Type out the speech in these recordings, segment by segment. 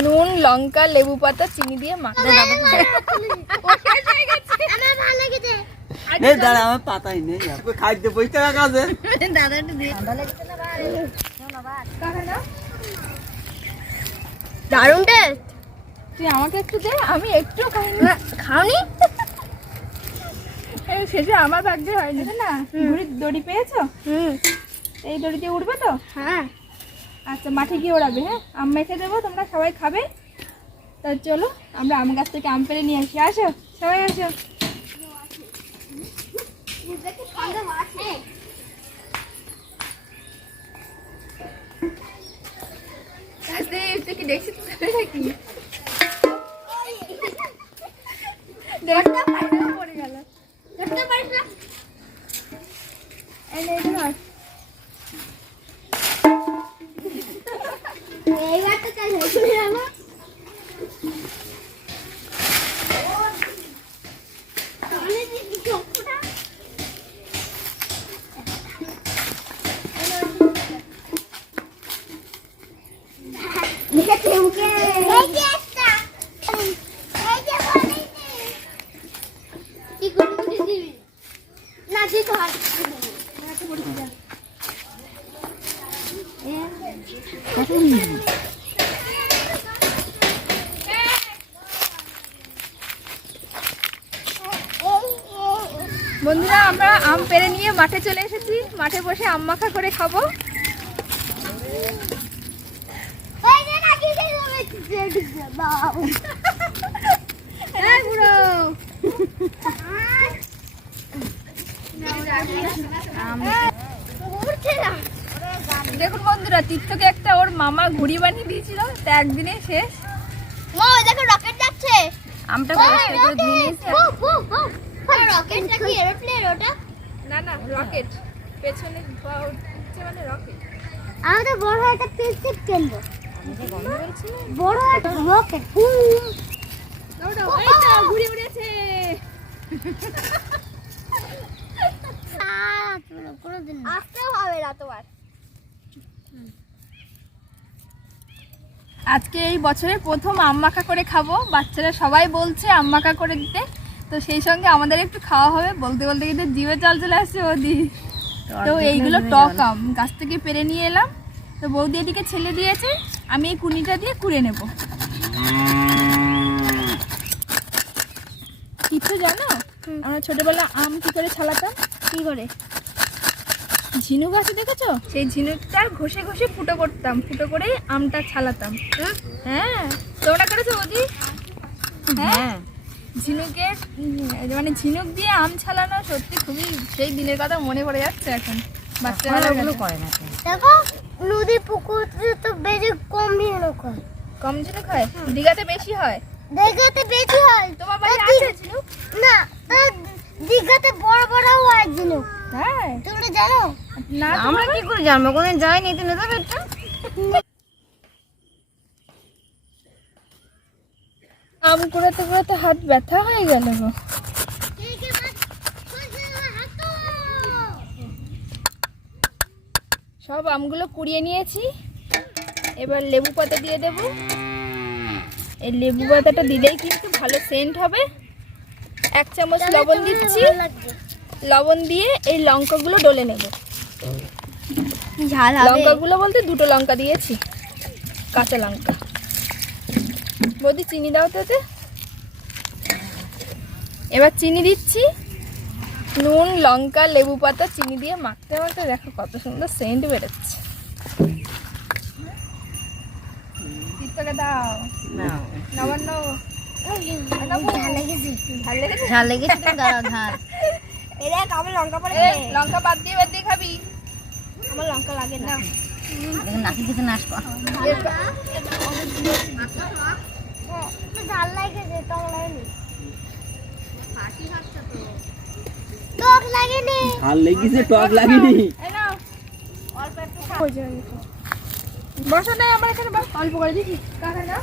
নুন লঙ্কা লেবু পাতা চিনি দিয়ে মাখা। আমার পাতাই নেই, খাইতে পয়সা টাকা আছে। দারুণ টেস্ট। তুই আমাকে একটু দে, আমি একটু খাইনি। খাওনি? সেটা আমার ভাগ্যে হয়নি না। ঘুড়ির দড়ি পেয়েছো? এই দড়ি দিয়ে উঠবে তো? হ্যাঁ। আচ্ছা, মাঠে গিয়ে ওড়াবে। হ্যাঁ, আম মেখে দেবো, তোমরা সবাই খাবে। তা চলো আমরা আম গাছ থেকে আম পেড়ে নিয়ে আসি। আসো সবাই, আসো। কি দেখছিস নাকি? পড়ে গেল। বন্ধুরা, আমরা আম পেড়ে নিয়ে মাঠে চলে এসেছি। মাঠে বসে আম মাখা করে খাবো। দেখুন বন্ধুরা, তীর্থকে একটা ওর মামা ঘুড়ি বানিয়ে দিয়েছিল, তা একদিনে শেষ। দেখো রকেট যাচ্ছে। আমটা না না, রকেট পেছনে মানে রকেট। আমাদের বড় একটা পিসিপ কিনবো। বড় একটা রকেট। ঘুরে উড়েছে। আজকে এই বছরের প্রথম আম মাখা করে খাবো। বাচ্চারা সবাই বলছে আম মাখা করে দিতে, তো সেই সঙ্গে আমাদের একটু খাওয়া হবে। বলতে বলতে কিন্তু জিভে জল চলে আসছে বৌদি। তো এইগুলো টক আম গাছ থেকে পেরে নিয়ে এলাম। তো বৌদি এদিকে ছেলে দিয়েছে, আমি এই কুনিটা দিয়ে কুড়ে নেব। কিছু জানো, আমরা ছোটবেলা আম কি করে ছালাতাম? কি করে? ঝিনুক আছে দেখেছো? সেই ঝিনুকটা ঘষে ঘষে ফুটো করতাম, ফুটো করে আমটা ছালাতাম। হ্যাঁ, তোমরা করেছো বৌদি? হ্যাঁ, ঝিনুকের মানে ঝিনুক দিয়ে আম ছালানো সত্যি খুবই সেই দিনের কথা মনে পড়ে যাচ্ছে এখন। বাচ্চারা ওগুলো করে না। দেখো, নদী পুকুরে তো বেশি কম ঝিনুক হয়। কম ঝিনুক হয়? দীঘাতে বেশি হয়। দীঘাতে বেশি হয়। তোমার বাড়ি আছে ঝিনুক? না, দীঘাতে বড় বড় হয় ঝিনুক। হ্যাঁ, তোমরা জানো না? আমরা কি করে জানবো? কোনদিন যাইনি তো। না তো, আম কুড়াতে কুড়াতে হাত ব্যথা হয়ে গেল গো। সব আমগুলো কুড়িয়ে নিয়েছি। এবার লেবু পাতা দিয়ে দেব। এই লেবু পাতাটা দিলেই কিন্তু ভালো সেন্ট হবে। 1 চামচ লবণ দিচ্ছি। লবণ দিয়ে এই লঙ্কাগুলো ডলে নেব। ঝাল হবে। লঙ্কাগুলো বলতে 2টো লঙ্কা দিয়েছি, কাঁচা লঙ্কা। বৌদি চিনি দাও তো। এবার চিনি দিচ্ছি। নুন লঙ্কা লেবু পাতা চিনি দিয়ে মাখতে মাখতে দেখো কত সুন্দর সেন্ট বেরোচ্ছে। তীর্থকে দাও। নবান্ন ঝাল লেগেছে তো, দাঁড়াও। ঝাল আমার লঙ্কা পরে লঙ্কা বাদ দিয়ে খাবি? আমার লঙ্কা লাগে না। নাকি কিছু না আসবো। ঝাল লাগেছে, টক লাগেনি। টক লাগেনি। ঝাল লেগেছে, টক লাগেনি। অল্প একটু বসা নেই আমার এখানে, অল্প করে দিচ্ছি। কাকা না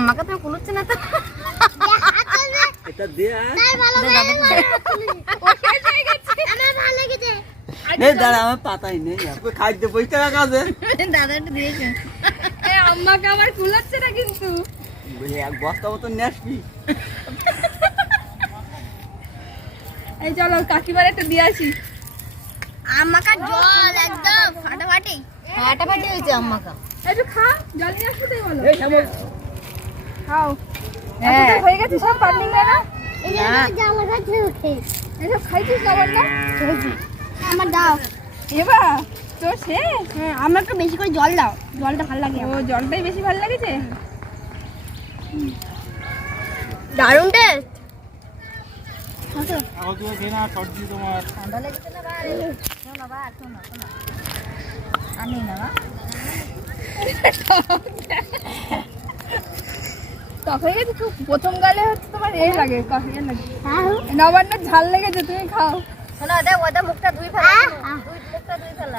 আমাকে তো কুলুচ্ছে না তো। এটা দে। ভালো লেগেছে। এই দাঁড়া আমার পাতাই নেই তুই খাদ্য 25 টাকা কাজে দাদা একটু দিয়েছে আম্মাকে আবার কুলাচ্ছে না কিন্তু এক বস্তা মতো নিয়ে আসবি এই চলো কাকিমার একটা দিয়ে আসি আমাকে জল একদম ফাটাফাটি ফাটাফাটি হয়েছে আমাকে একটু খা জল নিয়ে আসতে বলো এই শ্যামল খাও হ্যাঁ হয়ে গেছে সব পারলিং না এই যে জামা কাছে উঠে এসব খাইছিস লবণ না খেয়েছি আমার দাও এবা তো সে হ্যাঁ আমাকে বেশি করে জল দাও জলটা ভালো লাগে ও জলটাই বেশি ভালো লাগেছে দারুণ টেস্ট আমি না টক হয়ে গেছে খুব প্রথম গালে হচ্ছে তোমার এই লাগে কফি লাগে নবান্ন ঝাল লেগেছে তুমি খাও শোনো দেখ ওটা মুখটা ধুই ফেলা মুখটা ধুই ফেলা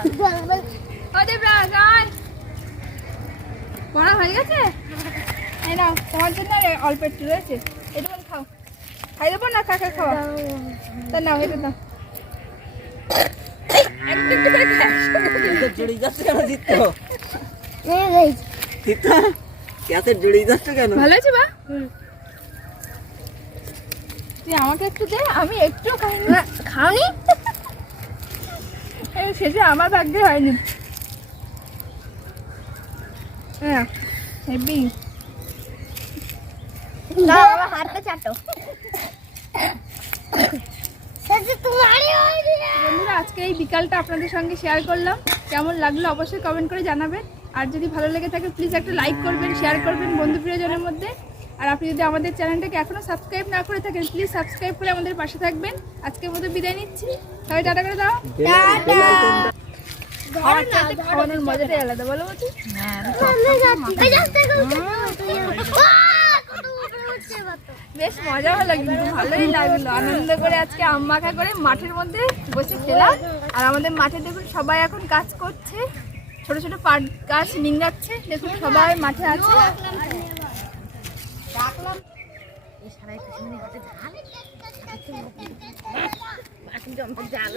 ওদে ব্রাস আয় পড়া হয়ে গেছে এই নাও তোমার জন্য অল্প একটু রয়েছে এটা খাও খাই দেবো না কাকা খাওয়া তা নাও এটা দাও একটু একটু করে খাও জুড়ি যাচ্ছে কেন জিততো এই গাইস জিততো ক্যাসে জুড়ি যাচ্ছে কেন ভালো আছে বা তুই আমাকে একটু দে আমি একটু খাইনি খাওনি এই সেটা আমার ভাগ্যে হয়নি হ্যাঁ হেভি দাও আমার হাতটা চাটো সেটা তোমারই হয়ে গেছে বন্ধুরা আজকে এই বিকালটা আপনাদের সঙ্গে শেয়ার করলাম কেমন লাগলো অবশ্যই কমেন্ট করে জানাবেন আর যদি ভালো লেগে থাকে প্লিজ একটা লাইক করবেন শেয়ার করবেন বন্ধু প্রিয়জনের মধ্যে আর আপনি যদি আমাদের চ্যানেলটাকে এখনো সাবস্ক্রাইব না করে থাকেন প্লিজ সাবস্ক্রাইব করে আমাদের পাশে থাকবেন আজকের মতো বিদায় নিচ্ছি সবাই টাটা করে দাও খাওয়ানোর মজাটাই আলাদা বলো বলছি বেশ মজা হলো কিন্তু ভালোই লাগলো আনন্দ করে আজকে আম মাখা করে মাঠের মধ্যে বসে খেলাম আর আমাদের মাঠে দেখুন সবাই এখন কাজ করছে ছোট ছোট পাট গাছ নিংড়াচ্ছে দেখুন সবাই মাঠে আছে জাল